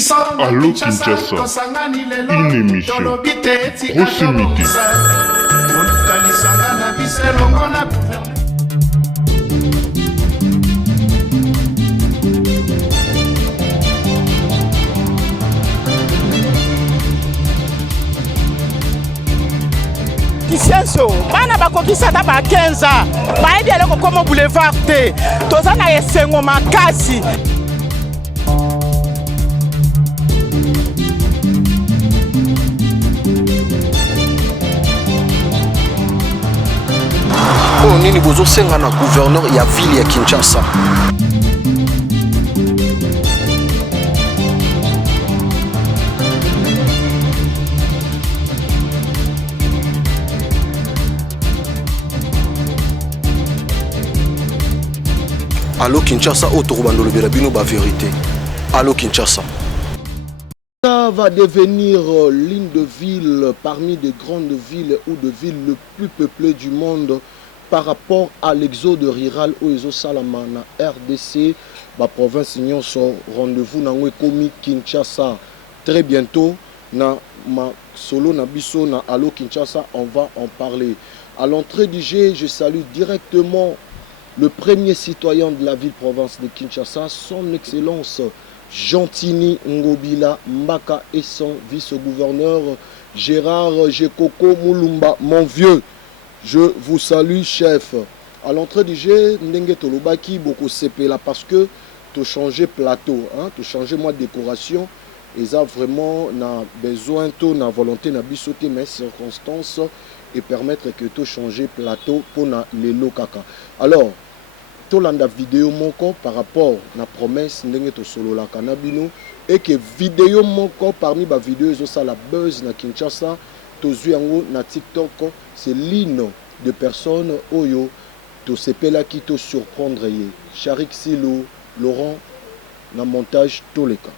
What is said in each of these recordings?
Allô Kinshasa, une émission proximité. Kisenso, bana bakokisa ta ba 15 ans, baebi eloko komo boulevard te, toza na esengo makasi. Oh, nini bozo senga na gouverneur ya ville ya Kinshasa. Allô Kinshasa, Otorobando le Bino ba vérité. Allô Kinshasa. Ça va devenir l'une de villes parmi des grandes villes ou de villes les plus peuplées du monde par rapport à l'exode rural où ils ont salamana RDC, la province Union son rendez-vous na komi Kinshasa. Très bientôt na ma solo na biso na Allô Kinshasa, on va en parler. À l'entrée du jeu, je salue directement le premier citoyen de la ville-province de Kinshasa, son Excellence Jantini Ngobila Mbaka et son vice-gouverneur Gérard Jekoko Moulumba. Mon vieux, je vous salue, chef. À l'entrée du jeu, Ndenge Tolobaki, beaucoup CP là parce que tu as changé plateau, tu as changé moi de décoration. Et ça vraiment na besoin, tu na volonté, na bisoté mes circonstances et permettre que tu changes plateau pour les lokaka. Alors, tolanda vidéo moko par rapport na promesse ndenge to solo la kanabino et que vidéo moko parmi ba vidéo zo ça la buzz na Kinshasa to zuyango na TikTok, c'est l'une de personnes oyo to sepela qui to surprendre yé Charik Silo Laurent na montage Toleka.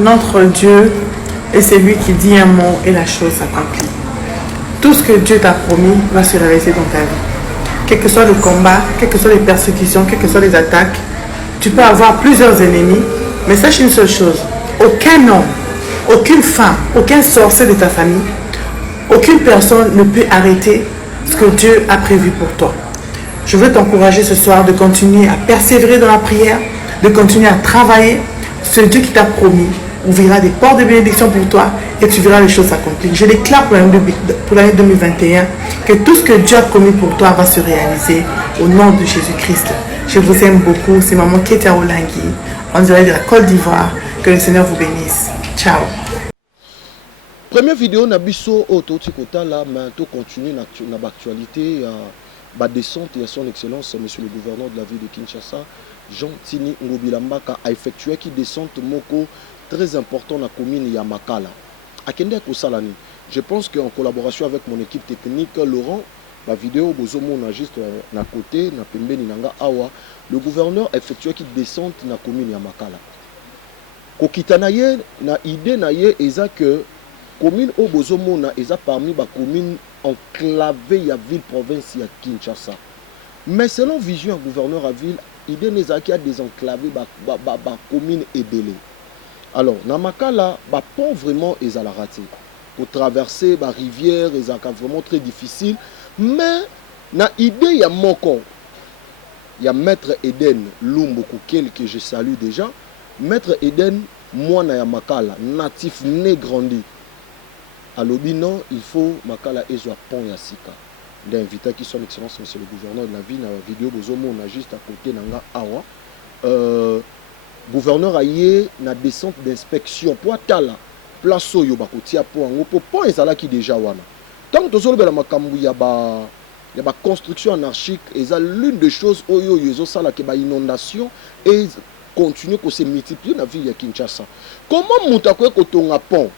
Notre Dieu est celui qui dit un mot et la chose s'accomplit. Tout ce que Dieu t'a promis va se réaliser dans ta vie. Quel que soit le combat, quelles que soient les persécutions, quelles que soient les attaques, tu peux avoir plusieurs ennemis, mais sache une seule chose, aucun homme, aucune femme, aucun sorcier de ta famille, aucune personne ne peut arrêter ce que Dieu a prévu pour toi. Je veux t'encourager ce soir de continuer à persévérer dans la prière, de continuer à travailler. Ce Dieu qui t'a promis ouvrira des portes de bénédiction pour toi et tu verras les choses s'accomplir. Je déclare pour l'année 2021 que tout ce que Dieu a promis pour toi va se réaliser au nom de Jésus-Christ. Je vous aime beaucoup. C'est maman Ketia Olangui, en direct de la Côte d'Ivoire. Que le Seigneur vous bénisse. Ciao. Première vidéo na biso auto tikota là mais to continue na l'actualité ba descente et son excellence monsieur le gouverneur de la ville de Kinshasa Jantini Ngobila Mbaka a effectué qui descente moko très important na commune ya Makala. Akende ko salani. Je pense qu'en collaboration avec mon équipe technique Laurent, la vidéo bozomo na juste na côté na pembeni nanga awa, le gouverneur a effectué qui descente na commune ya Makala. Kokitana ye na idée na ye eza que commune o bozomo na eza parmi ba commune enclavée ya ville province ya Kinshasa. Mais selon vision gouverneur à ville, idée n'est qui a désenclavé ba commune ebele. Alors, dans Makala, le pont vraiment est à la raté. Pour traverser la rivière, c'est vraiment très difficile. Mais, dans l'idée, il y a Moko. Il y a Maître Eden Lumboku, que je salue déjà. Maître Eden, moi, na Makala, natif, né, grandi. À l'Obino, il faut Makala et un pont Yassika. D'inviter qui son excellence, monsieur le gouverneur de la ville, dans la vidéo, on a juste à côté Nanga Awa. Gouverneur a eu na descente d'inspection pour atala place oyo bakotia pour pont ezala qui déjà wana tant que tozolo bela makambu ya ba construction anarchique eza l'une des choses oyo yezo sala ke ba inondation et continuer ko se multiplier na ville ya Kinshasa. Comment mutako ko tonga pont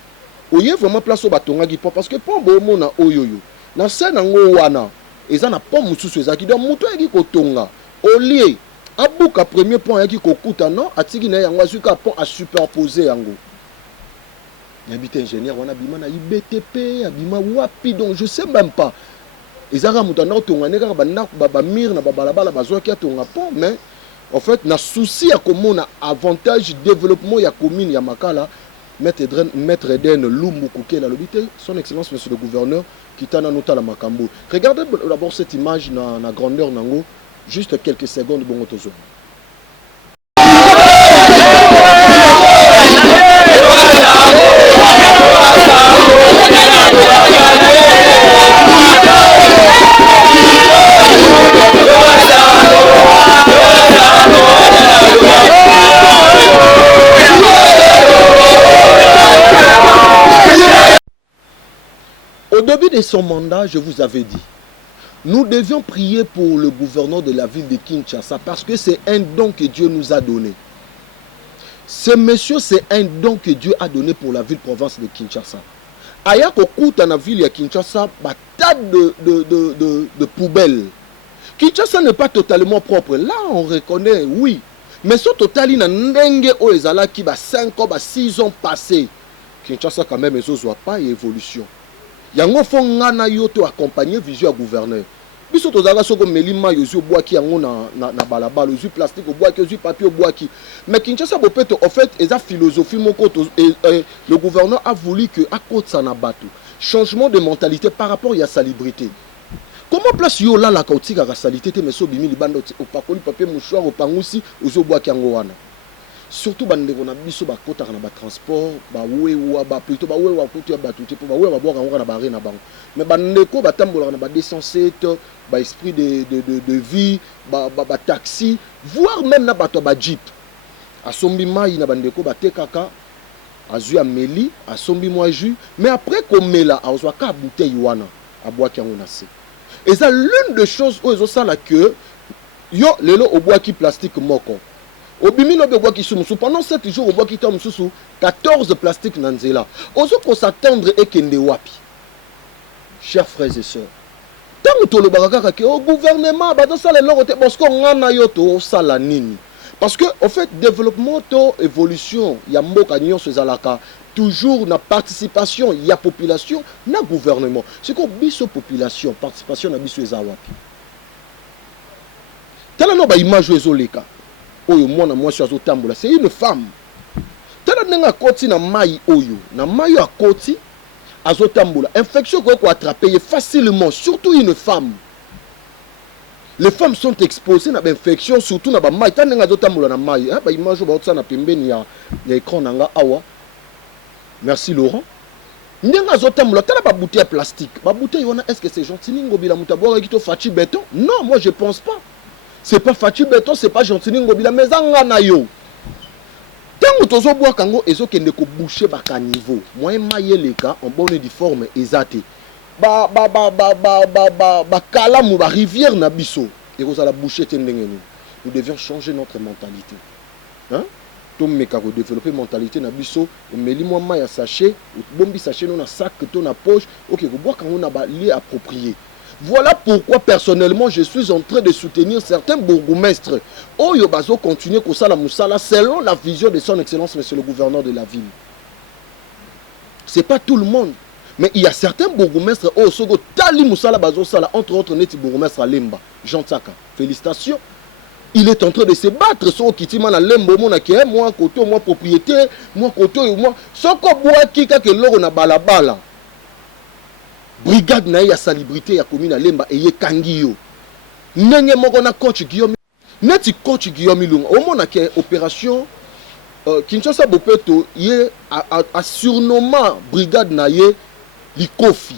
oye vraiment place o batonga ki pont parce que pont bo mona oyo yo na sena ngo wana eza na pont mususu eza ki donc muto eki ko tonga au lieu Abouka premier point qui kokuta non atiki na yango azuka pont à superposer yango. Yabité ingénieur wana bima na IBTP abima wapi donc je sais même pas. Ezaka mutana tonga neka ba mire na ba balabala bazwa ki tonga pont mais en fait na souci ya komona avantage développement ya commune ya Makala. Maître Eden Lumbu Kouké la lobité, son excellence monsieur le gouverneur Kitana Nota la Makambo. Regardez d'abord cette image na grandeur nango, juste quelques secondes bon otozo. Au début de son mandat, je vous avais dit, nous devions prier pour le gouverneur de la ville de Kinshasa parce que c'est un don que Dieu nous a donné. Ce monsieur, c'est un don que Dieu a donné pour la ville-province de Kinshasa. Aya kokuta na ville de Kinshasa, ba tas de poubelles. Kinshasa n'est pas totalement propre. Là, on reconnaît, oui. Mais ce total, il y a ndenge o ezala qui ba 5 ans, 6 ans passés. Kinshasa quand même, ils n'ont pas évolution. Yango fo ngana yoto accompagner vision à gouverneur. Biso tozaka soko melima yozu boaki yango na balabala, yozu plastique boaki, yozu papier boaki. Mais Kinshasa bopeto en fait eza philosophie moko le gouverneur a voulu que à côté ça na bato. Changement de mentalité par rapport à la salubrité. Comment place yo là la kautika la salubrité mais so bimi libanda au pakoli papier mouchoir au pangusi yozu boaki yango wana. Surtout bandeko na biso ba kota na ba transport ba wewa ba plutôt ba wewa kutu ya batuté pour ba wewa ba boka na ba rena bango mais bandeko ba tambola na ba 207 ba esprit de vie ba taxi voire même na bato ba jeep asombi mai na bandeko ba tekaka azu ameli asombi moi jus mais après komela azwa ka bouteille wana abwaki yango na se et ça l'une des choses où ça la que yo lelo obwaki plastique moko pendant 7 jours, on voit 14 plastiques nanzela. Ozo qu'on s'attendre et kende wapi. Chers frères et sœurs, tant que le baraka que au gouvernement, bah dans ça les lors parce qu'on en a yoto ça la nini. Parce que en fait développement to évolution, il y a mboka nyon ces alaka toujours na participation, il y a population, na gouvernement. C'est qu'on biso population, participation na biso ezawapi. Tala no ba image ezoleka. Oyo mwana mwasi azotambola c'est une femme tala nenga koti na mai oyo na mai ya koti azotambola infection ko attraper facilement surtout une femme. Les femmes sont exposées à l'infection surtout na ba mai tala nenga azotambola na mai ba image ba otsa na pembeni ya écran nanga awa. Merci Laurent. Nenga azotambola tala ba bouteille plastique ba bouteille wana est-ce que c'est gentil ngobila mutabora kito fachi béton? Non, moi je pense pas. C'est pas Fati Béton, c'est pas Gentini Ngobila, mais Zangana yo. Tant que tozo bois kango, ezo kende ko boucher baka niveau. Moi maye les cas en bonne et forme ezate. Ba kala mou ba rivière na biso. Et vous allez boucher tendengeni. Nous devions changer notre mentalité. Hein? Tout meka ko développer mentalité na biso, mais li moi maya sachet, bombi sachet non na sac to na poche. OK, ko bois kango na ba lié approprié. Voilà pourquoi personnellement je suis en train de soutenir certains bourgmestres. Oyo bazo continuer comme ça la moussala selon la vision de son excellence monsieur le gouverneur de la ville. C'est pas tout le monde, mais il y a certains bourgmestres au sogo tali moussala bazo sala entre autres neti bourgmestre Lemba, Jean Tsaka. Félicitations. Il est en train de se battre sur Kitima na Lembo mona ke moi koto moi propriétaire, moi koto moi soko boa kika ke loro na balabala. Brigade na ya salubrité ya commune à Lemba et kangi yo. Nenge moko na coach Guillaume. Neti coach Guillaume Lunga. Au moment que opération Kinshasa Bopeto ye a surnommé brigade na ye Likofi.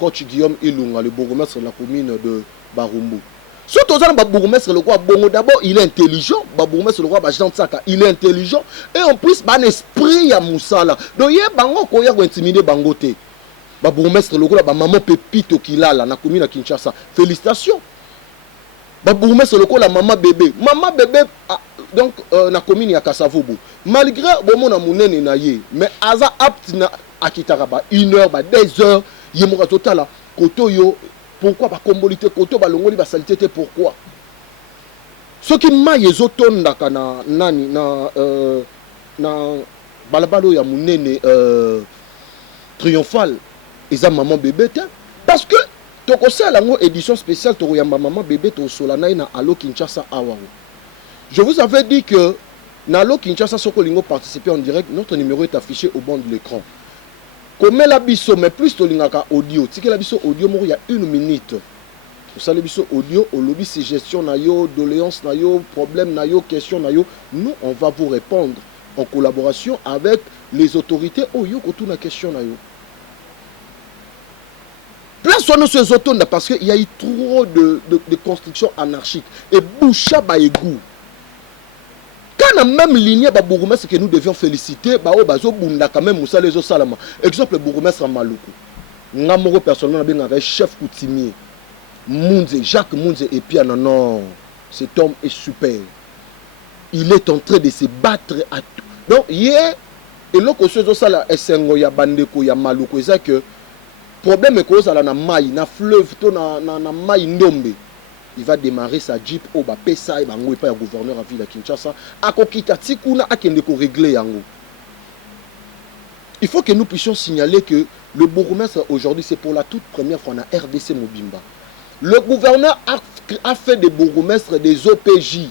Coach Guillaume Ilunga, le bourgmestre de la commune de Barumbu. Surtout le bourgmestre le roi Bongo d'abord, il est intelligent. Le bourgmestre le roi Jean Tsaka, il est intelligent et en plus ban esprit ya Moussala. Donc ye bango ko ya intimider bangote. Ba bourgmestre le roi ba maman Pepito Kilala na commune à Kinshasa. Félicitations. Ba bourgmestre le roi la maman bébé. Maman bébé donc na commune ya Kasavubu. Malgré bomo na munene na ye, mais aza apte na akitaraba 1 heure ba 2 heures yemoka totala koto yo. Pourquoi ba kombolité koto ba longoli ba salité pourquoi? Ce qui m'a yezotonda kana nani na balabalo ya munene triomphal eza maman bébé parce que tokosala yango édition spéciale tokoyamba maman bébé tosolana na Allo Kinshasa awa. Je vous avais dit que na Allo Kinshasa sokolingo participer en direct, notre numéro est affiché au bas de l'écran. Comme la biso mais plus tolingaka audio, tike la biso audio moko ya 1 minute. Vous savez biso audio au lobby suggestion na yo, doléance na yo, problème na yo, question na yo, nous on va vous répondre en collaboration avec les autorités oyo ko tuna question na yo. Place nous ces autos parce qu'il y a eu trop de constructions anarchiques et boucha ba égou. Quand la même ligne ba bourgmestre que nous devions féliciter, ba o bazo bunda quand même Moussa Lezo Salama. Exemple bourgmestre Maluku. Ngamoro personnellement bien avec chef coutumier. Mounze, Jacques Mounze et puis non, cet homme est super. Il est en train de se battre à tout. Donc hier et là que ce ça là esengo ya bandeko ya Maluku c'est que problème est que ça na maille na fleuve to na maille ndombe. Il va démarrer sa jeep au ba pesa et bango et pas gouverneur à ville à Kinshasa akokita tikuna akende ko régler yango. Il faut que nous puissions signaler que le bourgmestre aujourd'hui c'est pour la toute première fois na RDC Mobimba. Le gouverneur a fait des bourgmestres des OPJ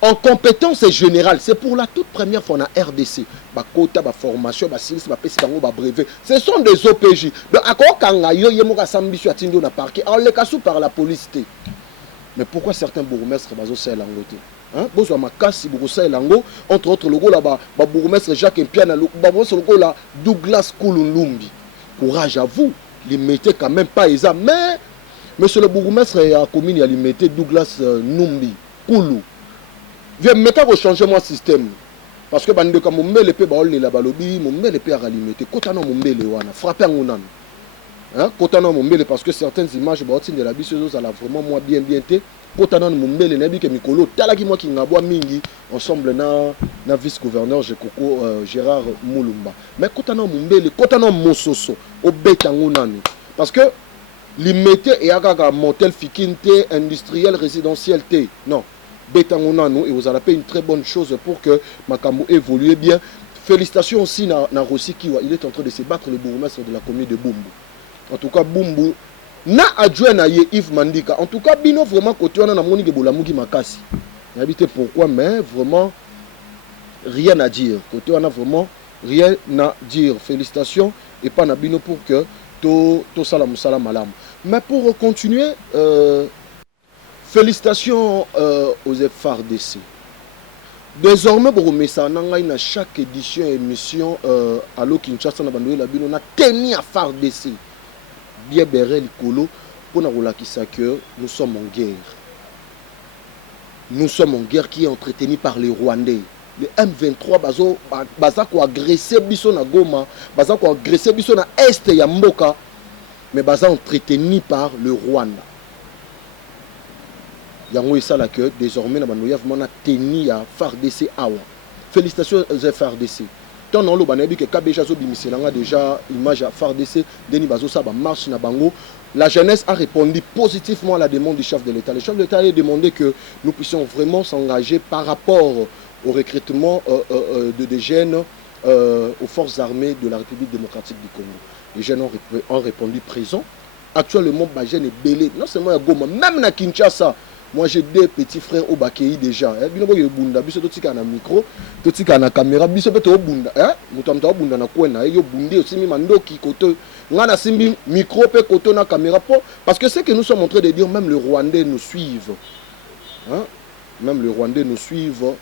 en compétence générale. C'est pour la toute première fois en RDC. Bakota, ba formation, ba service, ba pesikango, ba brevet. Ce sont des OPJ. Donc, à quoi quand yo yemoka sambisu atindo na parquet, on les casse par la police. Mais pourquoi certains bourgmestres bazo sel langote? Hein? Bozo makasi bourgmestre lango entre autres logo là ba bourgmestre Jacques Mpiana, ba logo là Douglas Kululumbi. Courage à vous. Les mettez quand même pas ça. Mais monsieur le bourgmestre a commune il a limité Douglas Numbi Koulou. Viens mettre au changement système parce que bande comme mon le pe ba le la balobi mon le pe a limité kotana mon le wana frapper ngonan hein kotana mon le parce que certaines images ba de la biso ça la vraiment moi bien té kotana mon le na bi ke mikolo talaki moi ki ngabwa mingi ensemble na vice gouverneur Jekoko Gérard Moulumba mais kotana mon le kotana mososo au betangonani parce que limité et aga motel fikinte industriel résidentiel té non Betangonano et vous allez faire une très bonne chose pour que Makambo évolue bien. Félicitations aussi na Rossi Kiwa, il est en train de se battre le bourgmestre de la commune de Bumbu. En tout cas Bumbu na adjoint na Yves Mandika. En tout cas bino vraiment côté on a moni gebola mugi makasi. N'habite pourquoi mais vraiment rien à dire. Côté on a vraiment rien à dire. Félicitations et pas na bino pour que to salam salam alam. Mais pour continuer félicitations aux FARDC. Désormais, pour à chaque édition et émission, Allo Kinshasa, on a tenu à FARDC. Bien béré l'icolo pour nous que nous sommes en guerre. Nous sommes en guerre qui est entretenue par les Rwandais. Le M23 baza ko agressé biso na Goma, baza ko agressé biso na Est ya Mboka, mais baza entretenu par le Rwanda. Yango ça là que désormais na banoya vraiment tenu à FARDC awa. Félicitations aux FARDC. Tant non lo banabi que Kabeja zo bimiselanga déjà image à FARDC deni bazo sa ba marche na bango. La jeunesse a répondu positivement à la demande du chef de l'État. Le chef de l'État a demandé que nous puissions vraiment s'engager par rapport au recrutement de jeunes aux forces armées de la République démocratique du Congo. Les jeunes ont répondu présent. Actuellement, les jeunes est belé. Non seulement à Goma, même à Kinshasa. Moi j'ai deux petits frères au Bakei déjà. Bino boye bunda biso totika na micro, totika na caméra, biso pe to bunda. Mutamta o bunda na kwena yo bundé aussi mi mandoki koto. Ngana simbi micro pe koto na caméra parce que c'est que nous sommes en train de dire même le Rwandais nous suivent. Hein? Même le Rwandais nous suivent.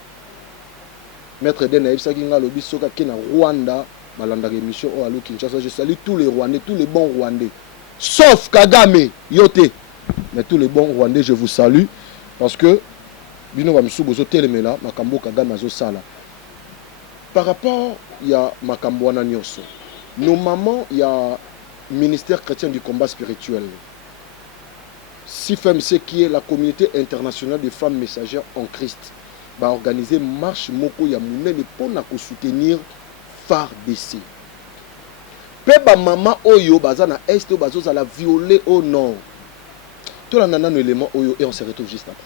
Maître Dena Ibsaki nga lobi soka ke na Rwanda malanda émission au Allo Kinshasa. Je salue tous les Rwandais, tous les bons Rwandais. Sauf Kagame, yote. Mais tous les bons Rwandais, je vous salue. Parce que, par rapport, il y a Makambo Nyoso. Normalement, il y a ministère chrétien du combat spirituel. CIFMC, qui est la communauté internationale des femmes messagères en Christ, va organiser marche Moko Yamoune pour soutenir FARDC. Peba maman Oyo, bazana Est, bazo la violer au nord. Tout le monde élément et on se retrouve juste après.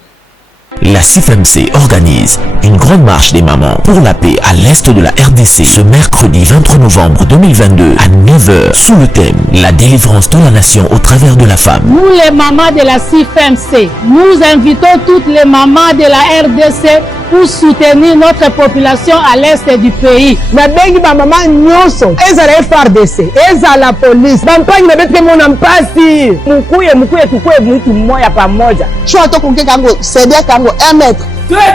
La CIFMC organise une grande marche des mamans pour la paix à l'est de la RDC ce mercredi 23 novembre 2022 à 9h sous le thème La délivrance de la nation au travers de la femme. Nous les mamans de la CIFMC, nous invitons toutes les mamans de la RDC pour soutenir notre population à l'est du pays. Nabengi ba mama nyonso ezala FARDC ezala police bampangi na betre mona mpasi mukuye tukue mtu mmoja pamoja shwa to kunge kango saidia kango 1 mètre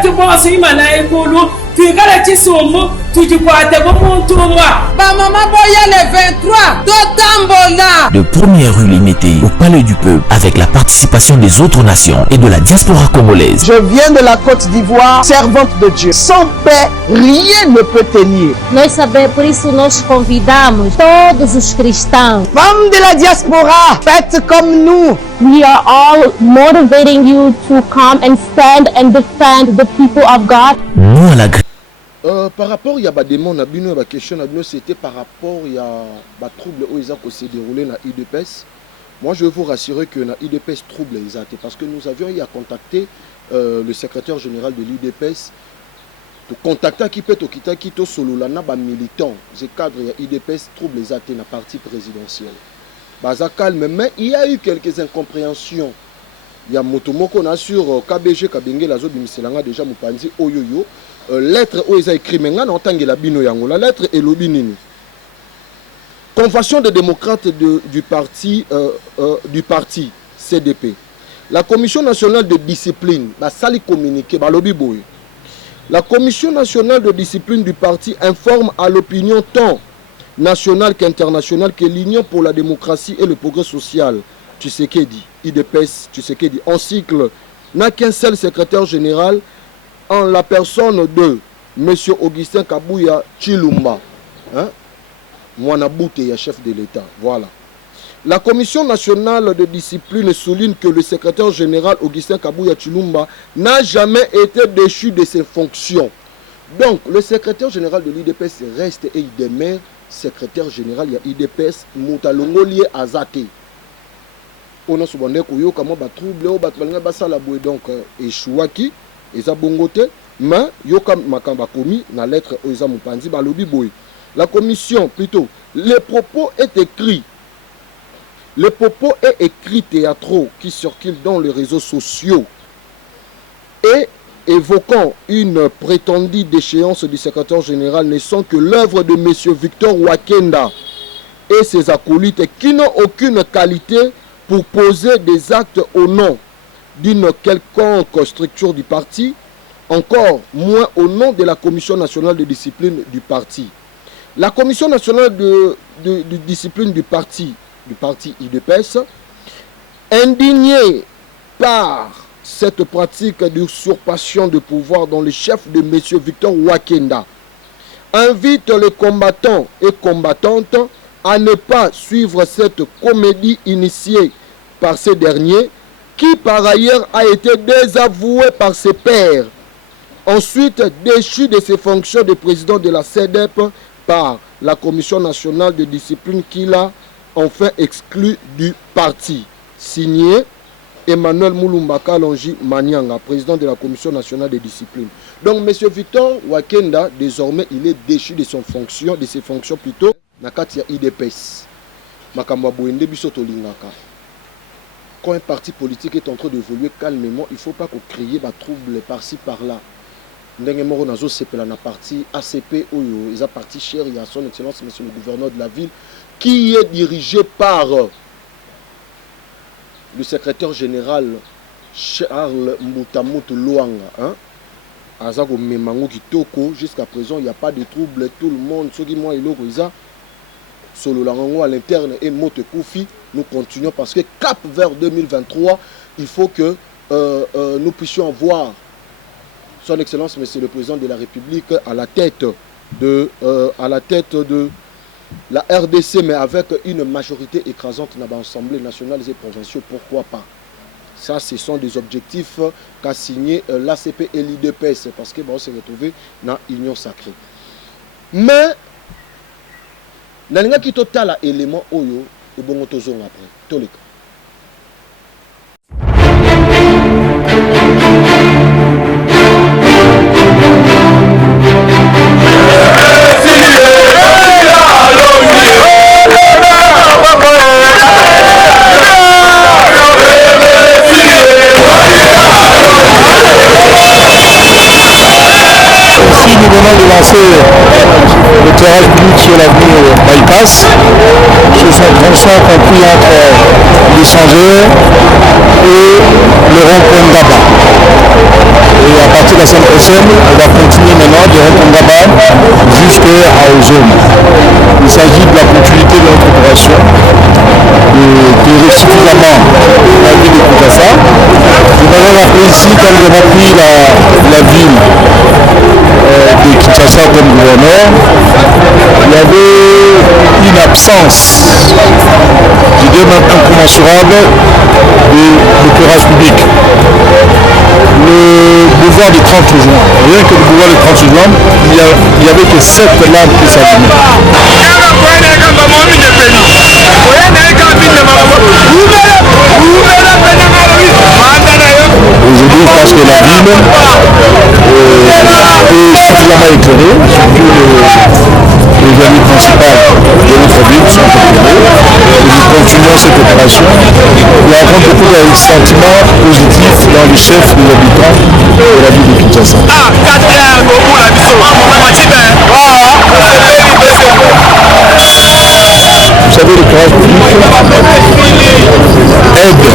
tu bosi mana ekulu tukala chisomo tujikwate ko muntu mwa ba mama boya le 23 totambola De première rue limitée au Palais du Peuple avec la participation des autres nations et de la diaspora congolaise. Je viens de la Côte d'Ivoire, servante de Dieu. Sans paix, rien ne peut tenir. Nós sabemos, por isso nós convidamos todos os cristãos. Femmes de la diaspora, faites comme nous. We are all motivating you to come and stand and defend the people of God. Nous à la par rapport, il y a des gens qui ont question, c'était par rapport il y a des troubles qui s'est déroulé dans l'IDPS. Moi, je veux vous rassurer que dans l'IDPS, trouble parce que nous avions eu à contacter le secrétaire général de l'IDPS, de contacter qui peut quitter solo là, na militant, c'est cadre l'IDPS trouble dans la partie présidentielle. Baza calme, mais il y a eu quelques incompréhensions. Il y a Motomoko na sur KBG Kabenge la zone bimiselanga déjà Mupanzi oyoyo lettre où ils a écrit menga na tangela bino yango la lettre et lobinini. Convention des démocrates du parti CDP. La Commission nationale de discipline ba sali communiqué ba lobi boy. La Commission nationale de discipline du parti informe à l'opinion tant nationale qu'internationale que l'Union pour la démocratie et le progrès social, Tshisekedi, IDPS, Tshisekedi, en cycle, n'a qu'un seul secrétaire général en la personne de M. Augustin Kabouya Chilumba. Hein? Mouanabouté, chef de l'État. Voilà. La Commission nationale de discipline souligne que le secrétaire général Augustin Kabouya Chilumba n'a jamais été déchu de ses fonctions. Donc, le secrétaire général de l'IDPS reste et il demeure secrétaire général de l'IDPS, Moutalongo lié à Zate. On a souvent dit qu'il y a des troubles, donc échouaki, et ça bongote, mais il y a des na lettre Oisa Mupanzi, balobi boy. La commission, plutôt, les propos est écrit. Les propos est écrit théâtraux qui circulent dans les réseaux sociaux et évoquant une prétendue déchéance du secrétaire général ne sont que l'œuvre de M. Victor Wakenda et ses acolytes qui n'ont aucune qualité pour poser des actes au nom d'une quelconque structure du parti, encore moins au nom de la Commission nationale de discipline du parti. La Commission nationale de discipline du parti IDPS, indignée par cette pratique d'usurpation de pouvoir dans le chef de M. Victor Wakenda, invite les combattants et combattantes à ne pas suivre cette comédie initiée par ces derniers, qui par ailleurs a été désavoué par ses pairs, ensuite déchu de ses fonctions de président de la CEDEP par la Commission nationale de discipline qui l'a enfin exclu du parti. Signé Emmanuel Moulumba Kalonji Manianga, président de la Commission nationale de discipline. Donc M. Victor Wakenda, désormais, il est déchu de ses fonctions plutôt, Nakatia IDPS. Makamba Boende Bisoto Lingaka. Quand un parti politique est en train d'évoluer calmement, il ne faut pas qu'on crée des troubles par-ci par-là. Ndenge nazo sepela na parti ACP Oyo, ils a parti cher, il y a son excellence monsieur le gouverneur de la ville qui est dirigé par le secrétaire général Charles Mutamutu Luanga, hein? Azako Memango Kitoko, jusqu'à présent il n'y a pas de trouble, tout le monde, ceux qui moi et l'autre, solo lango à l'interne et Mote Koufi, nous continuons parce que cap vers 2023, il faut que nous puissions avoir son excellence monsieur le président de la République à la tête de la RDC, mais avec une majorité écrasante dans l'Assemblée nationale et provinciale, pourquoi pas. Ça, ce sont des objectifs qu'a signé l'ACP et l'IDPS, parce que bon, on s'est retrouvé dans l'union sacrée. Mais il y a qui total élément oyo et bon tozong après tolika. commencé l'éclairage public sur l'avenue Bypass. Ce sont tronçons compris entre l'échangeur et le rond-point Ngaba. Et à partir de la semaine prochaine, on va continuer maintenant de rond-point Ngaba jusqu'à Ozone. Il s'agit de la continuité de notre opération, de suffisamment la ville de Kinshasa. Vous m'avez rappelé ici, quand nous avons pris la ville de Kinshasa comme gouverneur, il y avait une absence, je dirais même incommensurable, de l'éclairage public. Le boulevard du 30 juin, rien que le boulevard du 30 juin, il n'y avait que 7 lampes qui s'allumaient. Aujourd'hui, je pense que la ville est suffisamment éclairée, surtout les avenues principales de notre ville sont éclairées. Et nous continuons cette opération. Il y a encore beaucoup de sentiments positifs dans les chefs des habitants de la ville de Kinshasa. Vous savez, l'éclairage public aide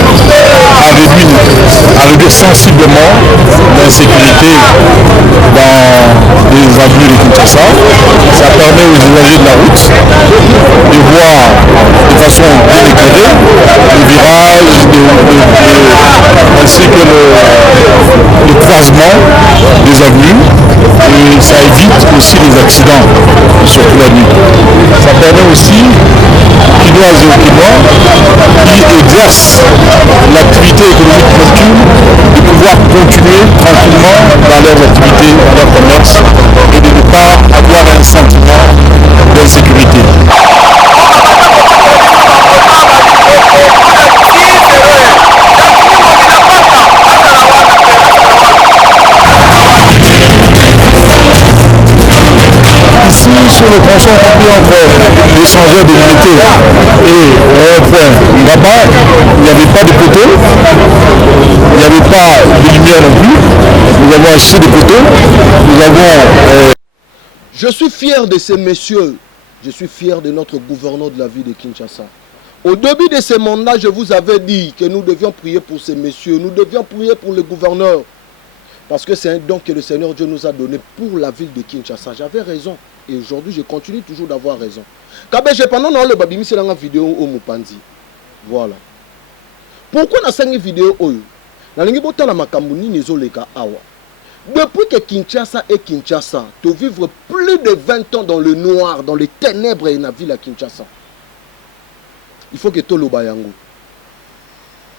à réduire sensiblement l'insécurité dans les avenues de Kinshasa. Ça permet aux usagers de la route de voir de façon bien éclairée les virages ainsi que le croisement des avenues, et ça évite aussi les accidents, surtout la nuit. Ça permet aussi aux Kinoises et aux Kinois qui exercent l'activité économique nocturne de pouvoir continuer tranquillement dans leurs activités, dans leur commerce, et de ne pas avoir un sentiment d'insécurité. Ici, sur le tronçon compris entre l'échangeur de l'unité et le rond-point Ngaba, il n'y avait pas de poteaux, il n'y avait pas de lumière non plus. Nous avons acheté des poteaux, nous avons... Je suis fier de ces messieurs, je suis fier de notre gouverneur de la ville de Kinshasa. Au début de ce mandat, je vous avais dit que nous devions prier pour ces messieurs, nous devions prier pour le gouverneur. Parce que c'est un don que le Seigneur Dieu nous a donné pour la ville de Kinshasa. J'avais raison. Et aujourd'hui, je continue toujours d'avoir raison. Kabe, j'ai pendant le babimi, c'est dans la vidéo au Mupandi. Voilà. Pourquoi dans cette vidéo, dans les botans la makambouni, nizoleka awa. Depuis que Kinshasa est Kinshasa, tu vivre plus de 20 ans dans le noir, dans les ténèbres et dans la ville à Kinshasa. Il faut que tu le bayango.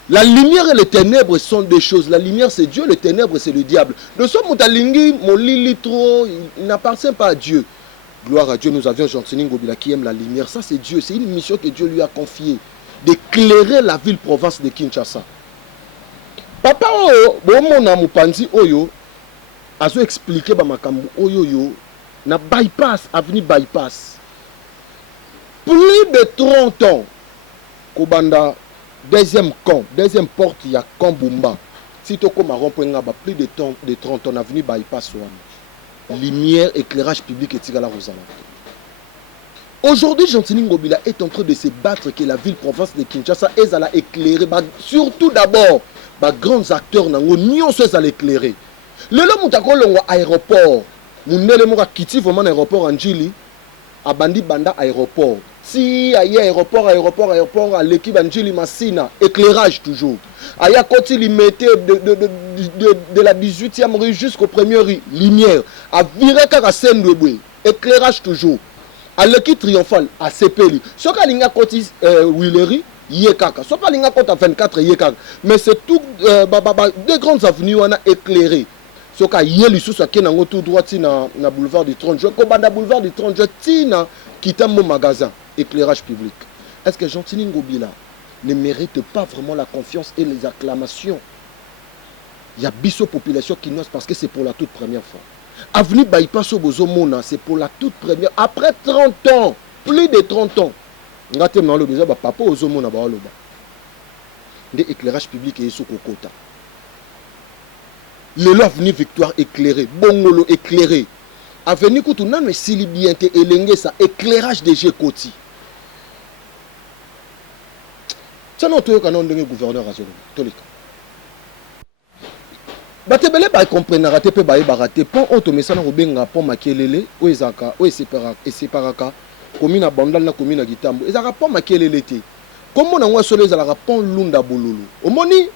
La lumière et les ténèbres sont deux choses. La lumière c'est Dieu, les ténèbres c'est le diable. De ce Moutalingi, mon litro, il n'appartient pas à Dieu. Gloire à Dieu, nous avions Jean-Tini Ngobila qui aime la lumière. Ça c'est Dieu, c'est une mission que Dieu lui a confiée. D'éclairer la ville-province de Kinshasa. Papa bon mon Mupandi Oyo, a expliqué Bamakambu Oyo, na bypass, avenue bypass. Plus de 30 ans, Kobanda, deuxième camp, deuxième porte, il y a Kambumba. Si tu as plus de 30 ans, avenue bypass. Lumière, éclairage public et Tigala Rosala. Aujourd'hui, Jean-Tini Ngobila est en train de se battre que la ville-province de Kinshasa est à éclairer. Surtout d'abord, les grands acteurs n'ont pas à l'éclairer. Le long où aéroport, nous avons quitté vraiment l'aéroport en Djili, à Bandi Banda aéroport. Si il y a aéroport, à l'équipe en Djili Massina, éclairage toujours. Il y a côté limité de la 18e rue jusqu'au 1er rue, lumière. À Vireka Sendwebwe, éclairage toujours. À l'équipe triomphale, à Sepeli. Ce qu'il y a côté Willery, Yekaka. Ce qu'il y a côté 24 Yekaka. Mais c'est tout, deux grandes avenues on a éclairé. Ce qu'il y a sous qui est tout droit na boulevard du 30 juin. Comme dans boulevard du 30 juin, tina quitte mon magasin, éclairage public. Est-ce que Jean-Tini Ngobila ne mérite pas vraiment la confiance et les acclamations? Il y a biso population qui noce parce que c'est pour la toute première fois. Avenue Bypass au Bozomona, c'est pour la toute première. Après 30 ans, plus de 30 ans. Ngate dans le besoin papa Ozomona ba loba. Des éclairages publics et sous Kokota. Le l'avenue Victoire éclairé, Bongolo éclairé. avenir kutu nano esili bien te elenge ça éclairage des jeux koti ça non toyoka non ndenge gouverneur azolo tolika batebele ba comprendre te pe ba yebaka te pont automesana kobenga pont makelele o ezaka o eseparaka commune Bandal na commune Gitambo ezaka pont makelele te comme na ngwa solo ezalaka pont Lunda Bololo omoni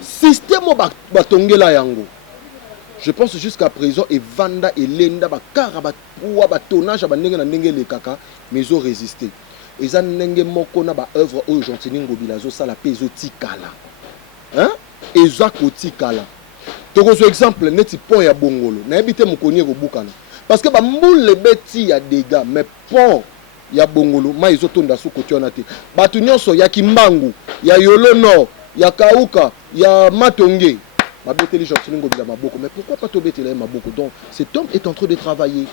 système batongela yango. Je pense jusqu'à présent et Vanda et Lenda ba kara ba poa ba tonnage ba ndenge na ndenge le kaka mais ils ont résisté. Ils ont ndenge moko na ba œuvre au Jontini Ngobila zo sala peso tikala. Hein? Eza ko tikala. Tokozo exemple neti pont ya Bongolo. Na ebité mokoni ko bukana. Parce que ba mboule beti ya dégâts mais pont ya Bongolo ma izotonda su ko tiona te. Ba tunyonso ya Kimbangu, ya Yolo Nord, ya Kauka, ya Matonge. Mais pourquoi pas tomber Maboko? Donc cet homme est en train de travailler.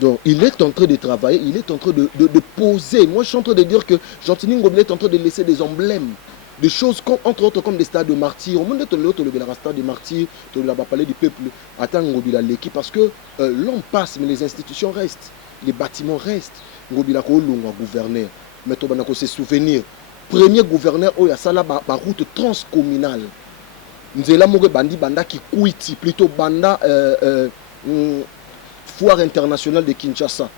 Donc il est en train de travailler, il est en train de poser. Moi je suis en train de dire que Gentini Ngobila est en train de laisser des emblèmes. Des choses comme, entre autres comme des stades de martyrs. Au monde de l'autre, le stade de martyrs, tu l'as parlé du peuple, attends Ngobila l'équipe parce que l'on passe, mais les institutions restent, les bâtiments restent. Ngobila Kolunga gouverneur, mais tu vas se souvenir. Premier gouverneur, il y a ça là, route transcommunale. Nzela Moure Bandi Banda qui Kouiti, plutôt Banda foire internationale de Kinshasa.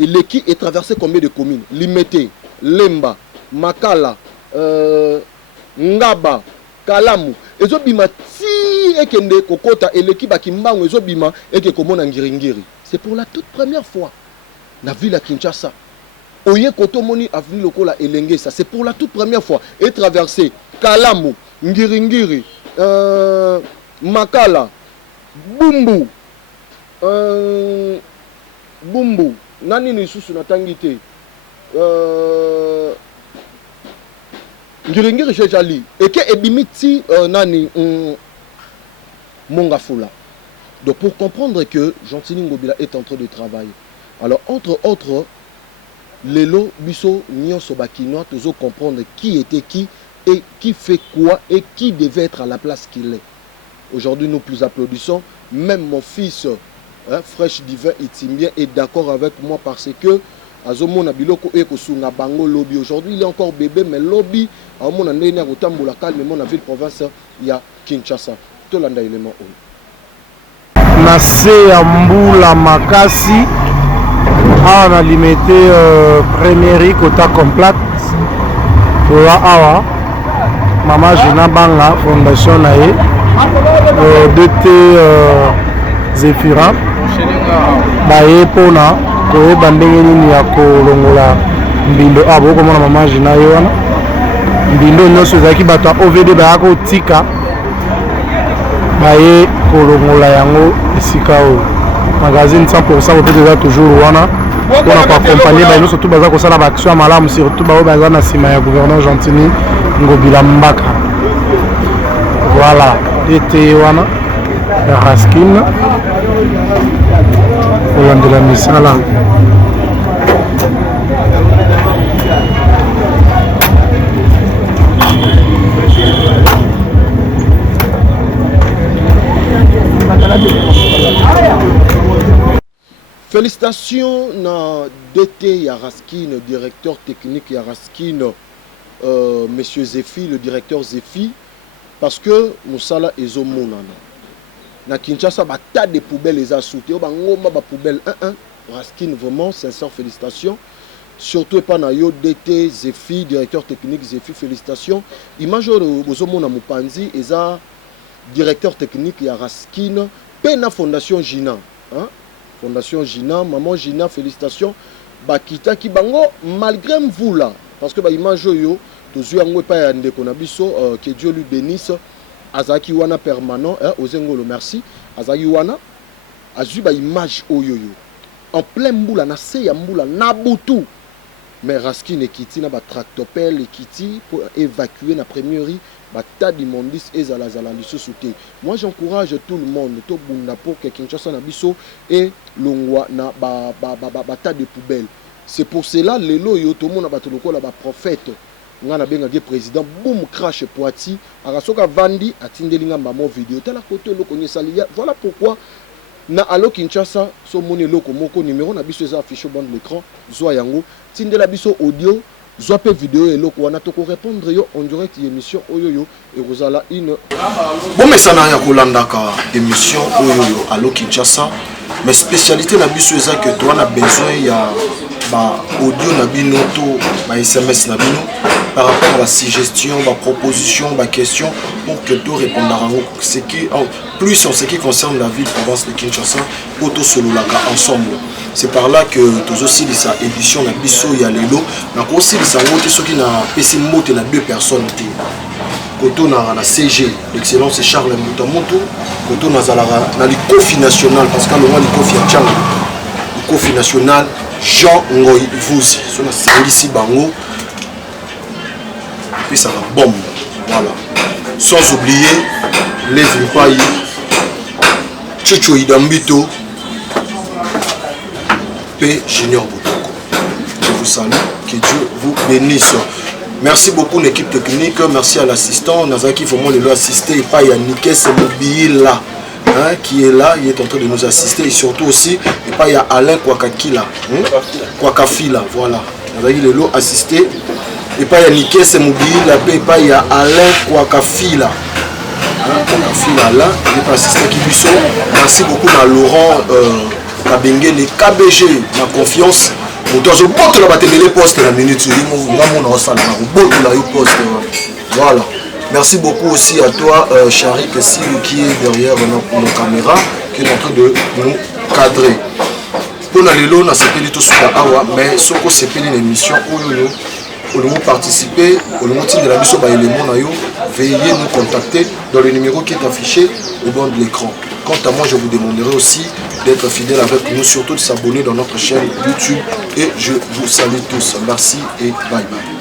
Et l'équipe est traversé combien de communes? Limete, Lemba, Makala, Ngaba, Kalamu. Et Zobima ti ekende kokota et l'équipe a Kimbangu et Zobima et que komona Ngiringiri. C'est pour la toute première fois dans la ville à Kinshasa. Oye Kotomoni avenue Lokola Elenge, ça c'est pour la toute première fois et traversé Kalamu, Ngiringiri. Makala, Bumbu, Bumbu, Nani Nisusu Natangite, Ngiringiri Jejali, et que Ebimiti Nani Mongafula. Donc pour comprendre que Gentini Ngobila est en train de travailler. Alors entre autres, Lelo Bisso Nyon Sobakinois, toujours comprendre qui était qui. Et qui fait quoi et qui devait être à la place qu'il est. Aujourd'hui, nous plus applaudissons. Même mon fils, Fresh Divin Itimbien, est d'accord avec moi parce que Azomona Biloko Ekosunga Bango Lobby. Aujourd'hui, il est encore bébé, mais Lobby, à mon année, à Otamboula, calmement, la ville province, il y a Kinshasa. Tout l'anda élément. Nassé Amboula Makasi, on a limité première quota complète. Awa. Maman Jina Banga, fondation Nae, DT Zéphira, Baye Pona, Koe Bandengeni Yako Longola, Mbindo Abo, comme la maman Jina Yoana, Mbindo Nyoso Zaki Bata OVD Bayako Tika, Baye Kolongola Yango, Isikao, magazine 100%, peut-être toujours Wana. On n'a pas accompagné, nous surtout baza ko sala action à malam surtout baza na sima ya gouverneur Gentini Ngobila Mbaka. Voilà, était wana Raskin. Voilà de la mission là. Félicitations à DT Yaraskine, directeur technique Yaraskine, Monsieur Zéfi, le directeur Zéfi, parce que Moussala est au monde. Na Kinshasa, bah tas de poubelles les a soutenus, bah ngoma bah poubelle 1-1. Raskine vraiment sincère félicitations. Surtout pas na yo DT Zéfi, directeur technique Zéfi, félicitations. Image au monde à Mupanzi, et ça directeur technique Yaraskine, Pena Fondation Gina, hein? Fondation Gina, maman Gina, félicitations. Bakita ki bango malgré vous là, parce que bah image yo, tozu yango pa yande konabiso, que Dieu lui bénisse. Azaki wana permanent, Ozengolo merci. Azaki wana, azu ba image oyoyo. En plein mboula, na se ya mboula, na butu. Mais Raskin et Kiti na ba tractopelle et Kiti pour évacuer na premièrerie. Bata d'immondice et zalazala liso sauté. Moi j'encourage tout le monde to bunda pour que Kinshasa na biso et longwa na bata de poubelle. C'est pour cela lelo yo to mona bato lokola ba prophète ngana benga ge président boum crash Poati arasoka vandi atindelinga mamo vidéo tala koto lokoni salia. Voilà pourquoi na Allo Kinshasa so moni loko moko numéro na biso eza affiché au bas de l'écran zwa yango tindela biso audio zwa pe vidéo eloko wana to ko répondre yo en direct émission oyoyo et rozala une bon mais ça n'a rien kolandaka émission oyoyo Allo Kinshasa mais spécialité na biso eza que toi na besoin ya ba audio na bino to ba SMS na bino par rapport à la suggestion, ma proposition, ma question, pour que tout réponde à ce qui, plus en ce qui concerne la ville province de Kinshasa, pour tout ce ensemble. C'est par là que tous aussi les éditions, la biso y a les lots, mais aussi les sangotes, ceux qui n'ont pas ces mots, il y a 2 personnes. Quand on a la CG, l'excellence c'est Charles Moutamoto, quand on a le COFI national, parce qu'à l'heure le COFI à Tchang, le COFI national, Jean Ngoy Vouzi, son ici Bango. Puis ça va bombe, voilà. Sans oublier les Vimpaï, Tchouchou Idambito, P. Junior Boutoko. Je vous salue, que Dieu vous bénisse. Merci beaucoup l'équipe technique, merci à l'assistant. Nazaki, il faut le assister. Et pas Yannick Semobili là, hein, qui est là, il est en train de nous assister. Et surtout aussi, et pas il y a Alain Kwakakila, Kwakafila, voilà. Nazaki le lot assisté. Et pas il y a Niké Semobili là, et pas il y a Alain Kwakafila. Kwakafila là, il est pas assisté qui lui sont. Merci beaucoup à Laurent Kabenge, les KBG, ma confiance. Voilà. Merci beaucoup aussi à toi, Charik, qui est derrière nos caméras, qui est en train de nous cadrer. Pour les lots, on a séparé tout sur la Awa, mais ce qu'on séparé une émission où nous participer, au motif de la mission, veuillez nous contacter dans le numéro qui est affiché au bord de l'écran. Quant à moi, je vous demanderai aussi d'être fidèle avec nous, surtout de s'abonner dans notre chaîne YouTube. Et je vous salue tous. Merci et bye bye.